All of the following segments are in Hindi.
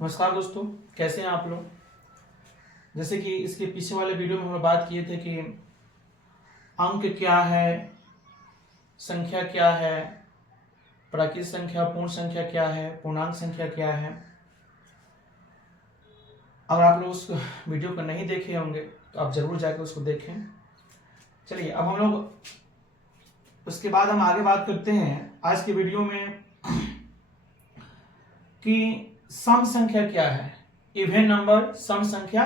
नमस्कार दोस्तों, कैसे हैं आप लोग। जैसे कि इसके पीछे वाले वीडियो में हम लोग बात किए थे कि अंक क्या है, संख्या क्या है, प्राकृत संख्या, पूर्ण संख्या क्या है, पूर्णांक संख्या क्या है। अगर आप लोग उस वीडियो को नहीं देखे होंगे तो आप जरूर जाकर उसको देखें। चलिए अब हम लोग उसके बाद हम आगे बात करते हैं आज के वीडियो में कि सम संख्या क्या है, इवन नंबर सम संख्या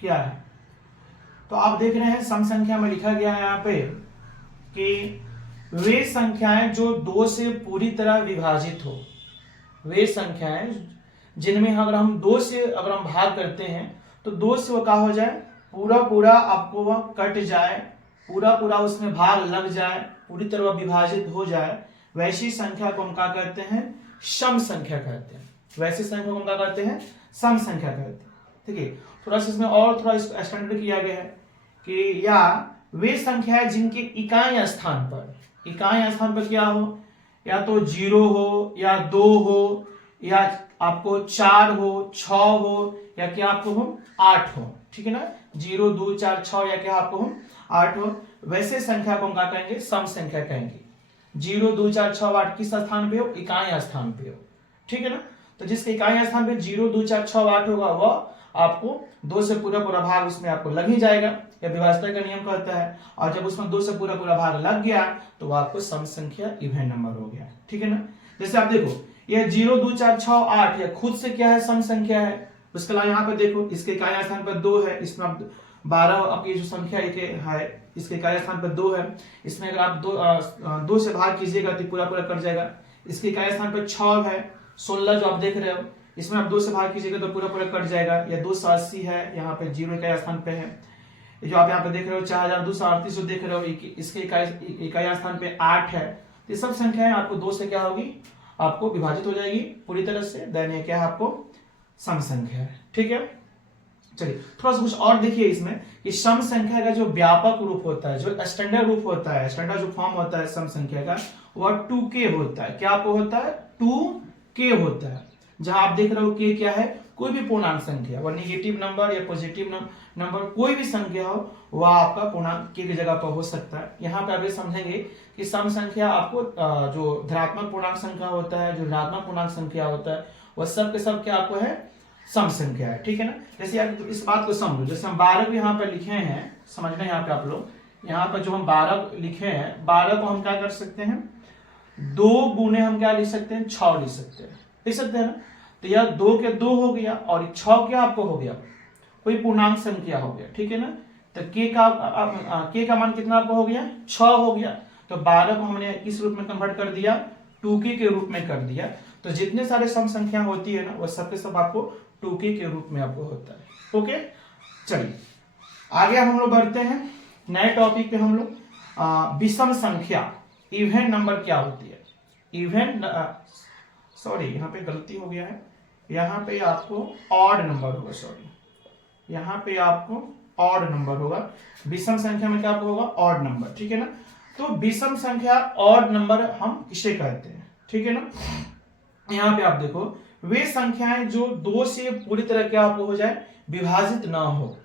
क्या है। तो आप देख रहे हैं सम संख्या में लिखा गया है यहाँ पे कि वे संख्याएं जो दो से पूरी तरह विभाजित हो, वे संख्याएं जिनमें अगर हम दो से अगर हम भाग करते हैं तो दो से वो क्या हो जाए, पूरा पूरा आपको वह कट जाए, पूरा पूरा उसमें भाग लग जाए, पूरी तरह विभाजित हो जाए, वैसी संख्या को हम क्या कहते हैं, सम संख्या कहते हैं। वैसी संख्या को हम क्या कहते हैं, सम संख्या कहते हैं। ठीक है, थोड़ा सा इसमें और थोड़ा स्टैंडर्ड किया गया है कि या वे संख्याएं जिनके इकाई स्थान पर क्या हो, या तो 0 हो या 2 हो या आपको 4 हो, 6 हो या क्या आपको हो 8 हो। ठीक है ना, 0 2 4 6 या क्या आपको हो 8 हो, वैसे संख्या को हम क्या कहेंगे, सम संख्या कहेंगे। 0 2 4 6 8 किस स्थान पे हो, इकाई स्थान पे हो। ठीक है ना, तो जिसके इकाई स्थान पे 0 2 4 6 8 होगा वह आपको दो से पूरा पूरा भाग उसमें आपको लग ही जाएगा, यह विभाजन का नियम कहता है। और जब उसमें दो से पूरा पूरा भाग लग गया तो वह आपको सम संख्या इवन नंबर हो गया। ठीक है ना, जैसे आप देखो यह 0 2 4 6 8 यह खुद से क्या है, सम संख्या है। उसके अलावा यहाँ पे देखो इसके इकाई स्थान पर 2 है, इसमें आप 12 आपकी जो संख्या है इसके इकाई स्थान पर 2 है, इसमें अगर आप दो से भाग कीजिएगा तो पूरा पूरा कट जाएगा। इसके इकाई स्थान पर 6 है, 16 जो आप देख रहे हो इसमें आप 2 से भाग कीजिएगा तो पूरा पूरा कट जाएगा। यह 280 है, यहाँ पे 0 इकाई स्थान पे है। जो आप यहाँ पे देख रहे हो 4238 जो देख रहे हो इसके इकाई स्थान पे 8 है। तो ये सब संख्याएं आपको 2 से क्या होगी, आपको विभाजित हो जाएगी पूरी तरह से, देन ये क्या है आपको सम संख्या है। ठीक है, चलिए थोड़ा सा कुछ और देखिए इसमें कि सम संख्या का जो व्यापक रूप होता है, जो स्टैंडर्ड रूप होता है, स्टैंडर्ड जो फॉर्म होता है सम संख्या का वह 2k होता है। क्या आपको होता है, 2k होता है। जहां आप देख रहे हो k क्या है, कोई भी पूर्णांक संख्या, वह नेगेटिव नंबर या पॉजिटिव नंबर कोई भी संख्या हो वह आपका पूर्णांक k की जगह पर हो सकता है। यहाँ पे आप ये समझेंगे कि सम संख्या आपको जो धनात्मक पूर्णांक संख्या होता है, जो ऋणात्मक पूर्णांक संख्या होता है, वह सब के सब क्या आपको है, सम संख्या है। ठीक है ना, जैसे आप इस बात को समझो, जैसे हम 12 को यहाँ पे लिखे हैं, समझना यहाँ पे आप लोग, यहाँ पर जो हम 12 लिखे हैं, 12 को हम क्या कर सकते हैं, 2 गुने हम क्या लिख सकते हैं, 6 लिख सकते हैं ना। तो यह 2 के 2 हो गया और 6 क्या आपको हो गया, कोई पूर्णांक संख्या हो गया। ठीक है ना, तो k का मान कितना आपको हो गया, 6 हो गया। तो 12 को हमने किस रूप में कन्वर्ट कर दिया, 2k के रूप में कर दिया। तो जितने सारे सम संख्या होती है ना वह सब के सब आपको 2k के रूप में आपको होता है। ओके, चलिए आगे हम लोग बढ़ते हैं नए टॉपिक पे। हम लोग विषम संख्या, इवन नंबर क्या होती है, सॉरी यहाँ पे गलती हो गया है, यहाँ पे आपको ऑड नंबर होगा, सॉरी यहाँ पे आपको ऑड नंबर होगा। विषम संख्या में क्या आपको होगा, ऑड नंबर। ठीक है ना, तो विषम संख्या ऑड नंबर हम किसे कहते हैं। ठीक है ना, यहाँ पे आप देखो वे संख्याएं जो 2 से पूरी तरह क्या आपको हो जाए, विभाजित ना हो।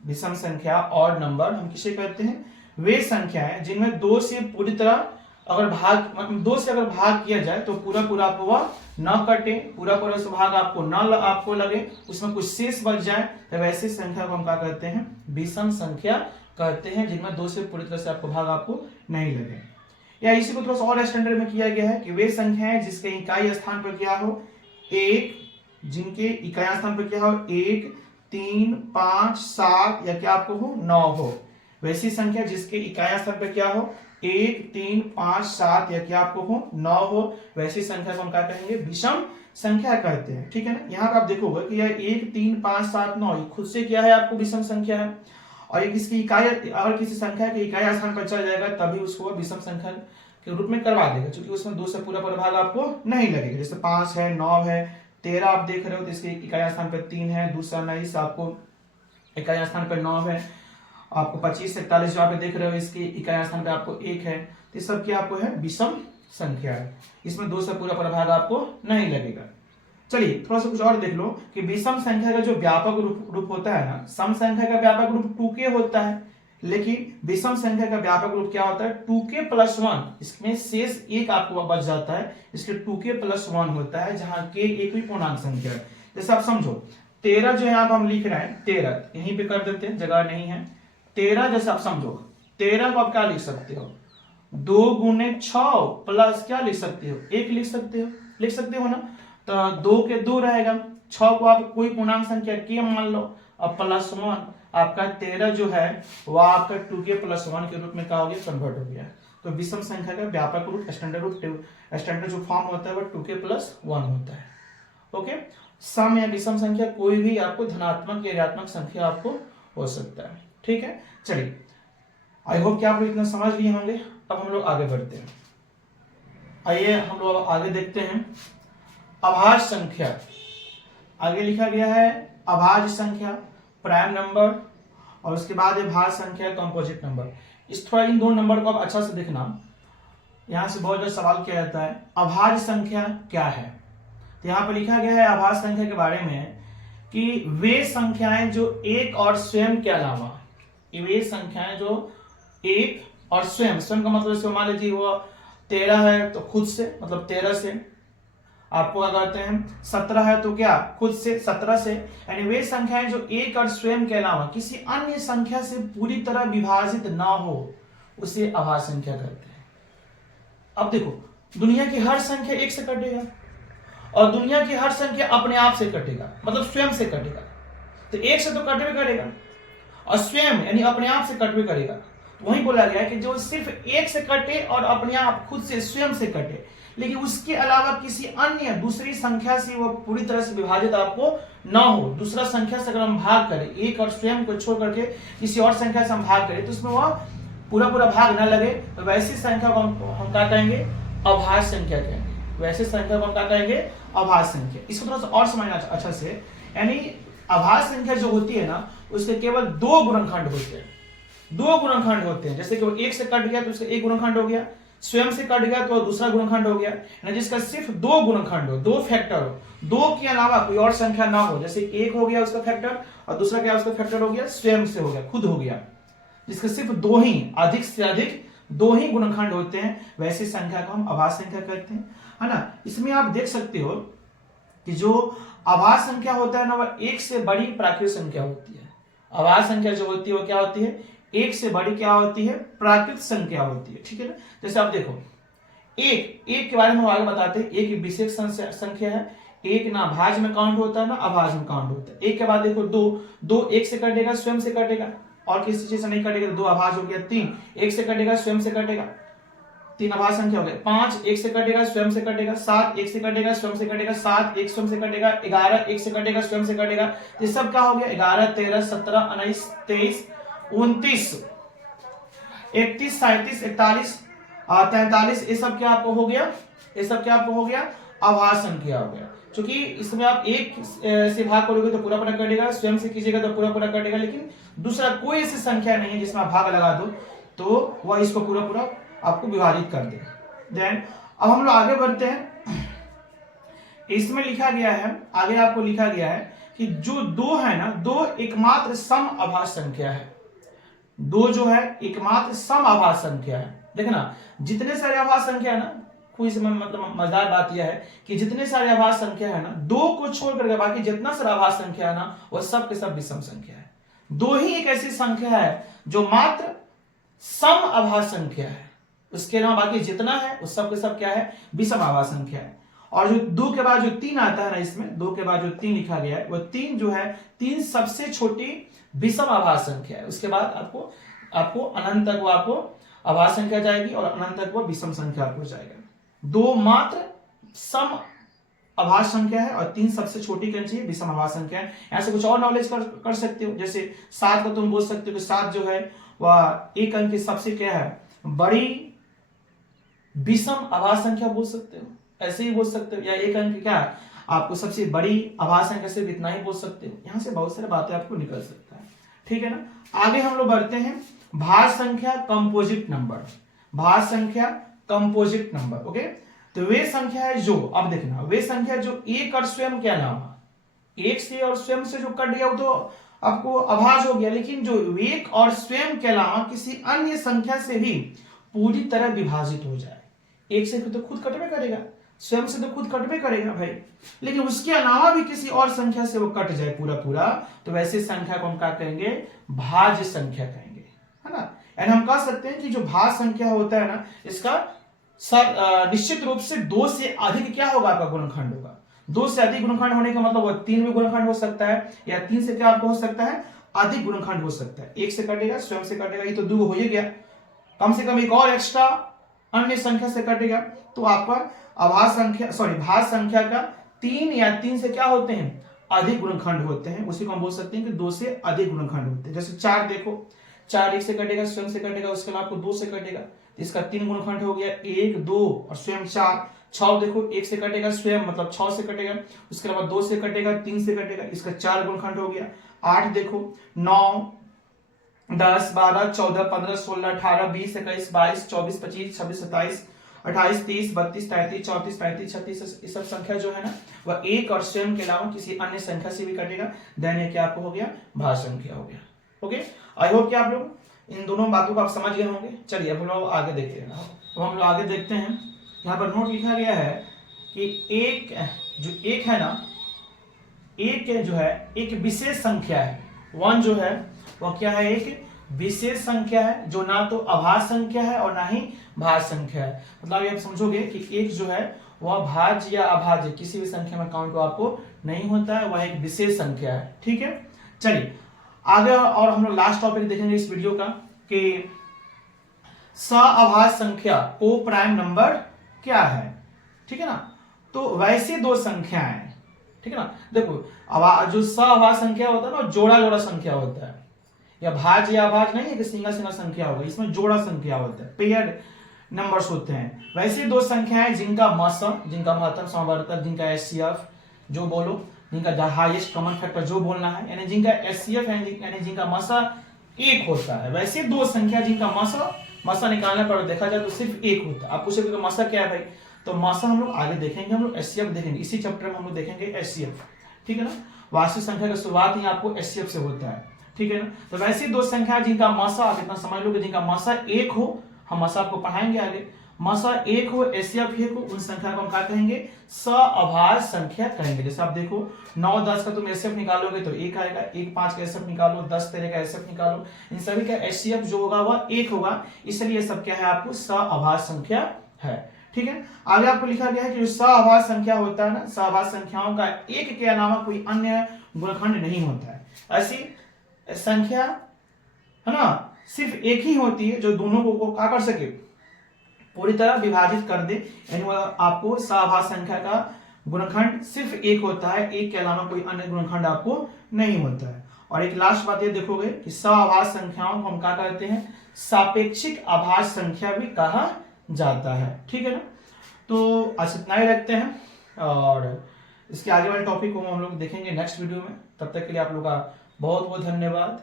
विषम संख्या ऑड नंबर हम किसे कहते हैं, वे संख्याएं जिनमें 2 से पूरी तरह अगर भाग 2 से अगर भाग किया जाए तो पूरा पूरा आपको वह न कटे, पूरा पूरा से भाग आपको न आपको लगे, उसमें कुछ शेष बच जाए, तो वैसी संख्या को हम क्या कहते हैं, विषम संख्या कहते हैं, जिनमें 2 से पूरी तरह से आपको भाग आपको नहीं लगे। या इसी को थोड़ा सा और स्टैंडर्ड में किया गया है कि वे संख्याएं जिसके इकाई स्थान पर क्या हो 1, जिनके इकाई स्थान पर क्या हो 1 3 5 7 या क्या आपको हो 9 हो, वैसी संख्या जिसके इकाई स्थान पर क्या हो 1 3 5 7 या क्या आपको हो 9 हो, वैसी संख्या को हम क्या कहेंगे, विषम संख्या कहते हैं। ठीक है ना, यहाँ पे आप देखोगे कि यह 1 3 5 7 9 खुद से क्या है आपको विषम संख्या है, और इसकी इकाई अगर किसी संख्या के इकाई स्थान पर चल जाएगा तभी उसको विषम संख्या के रूप में करवा देगा, क्योंकि उसमें 2 से पूरा पूरा भाग आपको नहीं लगेगा। जैसे 5 है, 9 है, 13 आप देख रहे हो तो इसके इकाई स्थान पर 3 है, दूसरा 19 आपको इकाई स्थान पर 9 है, आपको 25 41 जो आप देख रहे हो इसकी इकाई स्थान पे आपको 1 है। तो सब क्या आपको है, विषम संख्या है, इसमें 2 से पूरा पूरा भाग आपको नहीं लगेगा। चलिए थोड़ा सा कुछ और देख लो कि विषम संख्या का जो व्यापक रूप होता है ना, सम संख्या का व्यापक रूप 2k होता है, लेकिन विषम संख्या का व्यापक रूप क्या होता है 2k + 1। इसमें शेष एक आपको बच जाता है, इसलिए 2k + 1 होता है, जहां k एक भी पूर्णांक संख्या है। जैसे आप समझो 13 जो यहाँ पर हम लिख रहे हैं 13, यहीं पे कर देते हैं, जगह नहीं है। 13 जैसे आप समझो 13 को आप क्या लिख सकते हो 2 × 6 प्लस क्या लिख सकते हो 1 लिख सकते हो ना। तो 2 के 2 रहेगा, 6 को आप कोई पूर्णांक संख्या k मान लो, अब +1 आपका 13 जो है वह आपका 2k + 1 के रूप में क्या हो गया कन्वर्ट हो गया। तो विषम संख्या का व्यापक रूप स्टैंडर्ड जो फॉर्म होता है वह 2k + 1 होता है। ओके, सम या विषम संख्या कोई भी आपको धनात्मक या ऋणात्मक संख्या आपको हो सकता है। ठीक है, चलिए आई होप कि आप लोग इतना समझ लिए होंगे। अब हम लोग आगे बढ़ते हैं, आइए हम लोग आगे देखते हैं अभाज्य संख्या। आगे लिखा गया है अभाज्य संख्या, प्राइम नंबर, और उसके बाद है भाज्य संख्या, कंपोजिट नंबर। थोड़ा इन दो नंबर को आप अच्छा से देखना, यहां से बहुत ज्यादा सवाल किया जाता है अभाज्य संख्या क्या है। तो यहाँ पर लिखा गया है अभाज्य संख्या के बारे में कि वे संख्याएं जो एक और स्वयं के अलावा, वे संख्याएं जो एक और स्वयं का मतलब इसको मान लीजिए वो 13 है तो खुद से, मतलब 13 से, आपको क्या कहते हैं 17 है तो क्या खुद से 17 से, यानी वे संख्याएं जो एक और स्वयं के अलावा किसी अन्य संख्या से पूरी तरह विभाजित ना हो उसे अभाज्य संख्या कहते हैं। अब देखो दुनिया की हर संख्या एक से कटेगा और दुनिया की हर संख्या अपने आप से कटेगा, मतलब स्वयं से कटेगा। तो एक से तो कटवे करेगा और स्वयं यानी अपने आप से कटवे करेगा। तो वही बोला गया कि जो सिर्फ एक से कटे और अपने आप खुद से स्वयं से कटे, लेकिन उसके अलावा किसी अन्य दूसरी संख्या से वो पूरी तरह से विभाजित आपको ना हो। दूसरा संख्या से अगर हम भाग करें, एक और स्वयं को छोड़ करके किसी और संख्या से हम भाग करें तो उसमें वह पूरा भाग ना लगे, तो वैसी संख्या को हम क्या कहेंगे अभाज्य संख्या कहेंगे। वैसे संख्या को हम क्या कहेंगे अभाज्य संख्या। इसको थोड़ा सा और समझना अच्छा से, यानी अभाज्य संख्या जो होती है ना उसके केवल 2 गुणनखंड होते हैं। 2 गुणनखंड होते हैं, जैसे कि वो एक से कट गया तो उसका एक गुणनखंड हो गया, स्वयं से कट गया तो दूसरा गुणनखंड हो गया, यानी जिसका सिर्फ 2 गुणनखंड हो, 2 फैक्टर हो, 2 के अलावा कोई और संख्या ना हो। जैसे एक हो गया उसका फैक्टर और दूसरा क्या उसका फैक्टर हो गया स्वयं से हो गया, खुद हो गया, जिसके सिर्फ 2 ही, अधिक से अधिक 2 ही गुणनखंड होते हैं, वैसी संख्या को हम अभाज्य संख्या कहते हैं, है ना। इसमें आप देख सकते हो कि जो अभाज्य संख्या होता है ना वह एक से बड़ी प्राकृत संख्या होती है। अभाज्य संख्या जो होती है वो क्या होती है एक से बड़ी क्या होती है प्राकृत संख्या होती है। ठीक है ना, जैसे आप देखो एक के बारे में हम आगे बताते हैं। एक विशेष संख्या है, एक ना भाज्य में काउंट होता है ना अभाज्य में काउंट होता है। एक के बाद देखो 2 एक से कटेगा स्वयं से कटेगा और किसी चीज से नहीं कटेगा तो 2 अभाज्य हो गया। 3 एक से कटेगा स्वयं से कटेगा, 3 अभाज्य संख्या हो गया। 5 एक से कटेगा स्वयं से कटेगा, 7 एक से कटेगा स्वयं से कटेगा, 7 एक स्वयं से कटेगा, 11 एक से कटेगा स्वयं से कटेगा। ये सब क्या हो गया 11 13 17 19 23 29 31 37 41 43, ये सब क्या आपको हो गया, ये सब क्या आपको हो गया अभाज्य संख्या हो गया। क्योंकि इसमें आप एक से भाग करोगे तो पूरा कटेगा, स्वयं से कीजिएगा तो पूरा कटेगा, लेकिन दूसरा कोई ऐसी संख्या नहीं है जिसमें आप भाग लगा दो तो वह इसको पूरा आपको विभाजित कर दे। देन अब हम लोग आगे बढ़ते हैं। इसमें लिखा गया है, आगे आपको लिखा गया है कि जो 2 है ना, 2 एकमात्र सम अभाज्य संख्या है। 2 जो है एकमात्र सम अभाज्य संख्या है। देखना जितने सारे अभाज्य संख्या है ना, कोई मतलब मजेदार बात यह है कि जितने सारे अभाज्य संख्या है ना 2 को छोड़ करके बाकी जितना सारा अभाज्य संख्या है ना वह सब के सब विषम संख्या है। 2 ही एक ऐसी संख्या है जो मात्र सम अभाज्य संख्या है, उसके अलावा बाकी जितना है उस सब के सब क्या है विषम अभाज्य संख्या है। और जो 2 के बाद जो 3 आता है ना, इसमें 2 के बाद जो 3 लिखा गया है वह 3 जो है 3 सबसे छोटी विषम अभाज्य संख्या है। उसके बाद आपको अनंत तक वो आपको अभाज्य संख्या जाएगी और अनंत तक वो विषम संख्या आपको जाएगा। 2 मात्र सम अभाज्य संख्या है और 3 सबसे छोटी कौन सी है विषम अभाज्य संख्या है। यहां से कुछ और नॉलेज कर सकते हो, जैसे 7 को तुम बोल सकते हो कि 7 जो है वह एक अंक की सबसे क्या है बड़ी विषम अभाज्य संख्या बोल सकते हो, ऐसे ही बोल सकते हो, या एक अंक क्या है आपको सबसे बड़ी अभाज्य संख्या से इतना ही बोल सकते हो। यहां से बहुत सारी बातें आपको निकल सकता है। ठीक है ना, आगे हम लोग बढ़ते हैं भाज्य संख्या कंपोजिट नंबर। भाज्य संख्या कंपोजिट नंबर। ओके, तो वे संख्या है जो, अब देखना, वे संख्या जो एक और स्वयं के अलावा, एक से और स्वयं से जो कट गया वो तो आपको अभाज्य हो गया, लेकिन जो एक और स्वयं के अलावा किसी अन्य संख्या से भी पूरी तरह विभाजित हो जाए। एक से तो खुद कटवे करेगा, स्वयं से तो खुद कटवे करेगा भाई, लेकिन उसके अलावा भी किसी और संख्या से वो कट जाए पूरा पूरा, तो वैसे संख्या को हम क्या कहेंगे, भाज्य संख्या कहेंगे, है ना। एंड हम कह सकते हैं कि जो भाज्य संख्या होता है ना, इसका निश्चित रूप से दो से अधिक क्या होगा, आपका गुणनखंड होगा। दो से अधिक गुणनखंड होने का मतलब वो तीन में गुणनखंड हो सकता है, या तीन से क्या आपको हो सकता है, अधिक गुणनखंड हो सकता है। एक से कटेगा, स्वयं से कटेगा, ये तो दो हो ही गया, कम से कम एक और एक्स्ट्रा अन्य संख्या से कटेगा, तो आपका भाज्य संख्या का तीन या तीन से क्या होते हैं, अधिक गुणनखंड होते हैं। उसी को हम बोल सकते हैं कि दो से अधिक गुणनखंड होते हैं। जैसे चार देखो, चार एक से कटेगा, स्वयं से कटेगा, उसके बाद आपको दो से कटेगा, इसका तीन गुणनखंड हो गया, एक, दो और स्वयं चार। छह देखो, एक से कटेगा, स्वयं मतलब छह से कटेगा, उसके बाद दो से कटेगा, तीन से कटेगा, इसका चार गुणनखंड हो गया। आठ देखो, 9, 10, 12, 14, 15, 16, 18, 20, 21, 22, 24, 25, 26, 27, 28, 30, 32, 33, 34, 35, 36, ये सब संख्या जो है ना, वह एक और स्वयं के अलावा किसी अन्य संख्या से भी कटेगा, देन ये क्या आपको हो गया, भाज्य संख्या हो गया। ओके, आई होप कि आप लोग इन दोनों बातों को आप समझ गए होंगे। चलिए अब हम लोग आगे देखते हैं। तो हम लोग आगे देखते हैं, यहाँ पर नोट लिखा गया है कि एक है ना, एक जो है एक विशेष संख्या है, वन जो है वह क्या है, एक विशेष संख्या है, जो ना तो अभाज्य संख्या है और ना ही भाज्य संख्या है। मतलब आप समझोगे कि एक जो है वह भाज्य या अभाज्य किसी भी संख्या में काउंट आपको नहीं होता है, वह एक विशेष संख्या है। ठीक है, चलिए आगे और हम लोग लास्ट टॉपिक देखेंगे इस वीडियो का कि सअभाज्य संख्या को प्राइम नंबर क्या है। ठीक है ना, तो वैसे दो संख्याएं, ठीक है ना, देखो जो सअभाज्य संख्या होता है ना, जोड़ा जोड़ा संख्या होता है, या भाज्य या अभाज्य नहीं है कि सिंगल सिंगल संख्या होगा, इसमें जोड़ा संख्या होता है, पेयर्ड नंबर्स होते हैं। वैसे दो संख्याएं जिनका जिनका महत्तम समावर्तक, जिनका एचसीएफ जो बोलो, जिनका हाईएस्ट कॉमन फैक्टर जो बोलना है, यानी जिनका एचसीएफ यानी जिनका मसा एक होता है। वैसे दो संख्या जिनका मसा निकालने पर देखा जाए तो सिर्फ एक होता है। आप पूछे मसा क्या है भाई, तो मसा हम लोग आगे देखेंगे, हम लोग एचसीएफ देखेंगे, इसी चैप्टर में हम लोग देखेंगे एचसीएफ। ठीक है ना, वास्तविक संख्या का शुरुआत ही आपको एचसीएफ से होता है। ठीक है ना, तो वैसे दो संख्या जिनका मसा, आप इतना समझ लो कि जिनका मसा एक हो, हम मसा आपको पढ़ाएंगे आगे, मसा एक हो, एचसीएफ एक हो, उन संख्या को हम क्या कहेंगे, सअभाज्य संख्या कहेंगे। जैसे आप देखो 9, 10 का तुम एचसीएफ निकालोगे तो एक आएगा, 1, 5 का एचसीएफ निकालो, 10 13 का एचसीएफ निकालो, इन सभी का एचसीएफ जो होगा वह एक होगा, इसलिए सब क्या है, आपको सअभाज्य संख्या है। ठीक है, आगे आपको लिखा गया है कि जो सअभाज्य संख्या होता है ना, सअभाज्य संख्याओं का एक के अलावा कोई अन्य गुणनखंड नहीं होता है। ऐसी संख्या है ना, सिर्फ एक ही होती है जो दोनों को क्या कर सके, पूरी तरह विभाजित कर दे, यानी आपको सअभाज्य संख्या का गुणनखंड सिर्फ एक होता है, एक के अलावा कोई अन्य गुणनखंड आपको नहीं होता है। और एक लास्ट बात ये देखोगे कि सअभाज्य संख्याओं को हम क्या कहते हैं, सापेक्षिक अभाज्य संख्या भी कहा जाता है। ठीक है ना, तो आज इतना ही रखते हैं, और इसके आगे वाले टॉपिक को हम लोग देखेंगे नेक्स्ट वीडियो में। तब तक के लिए आप लोग का बहुत बहुत धन्यवाद।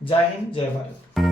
जय हिंद, जय भारत।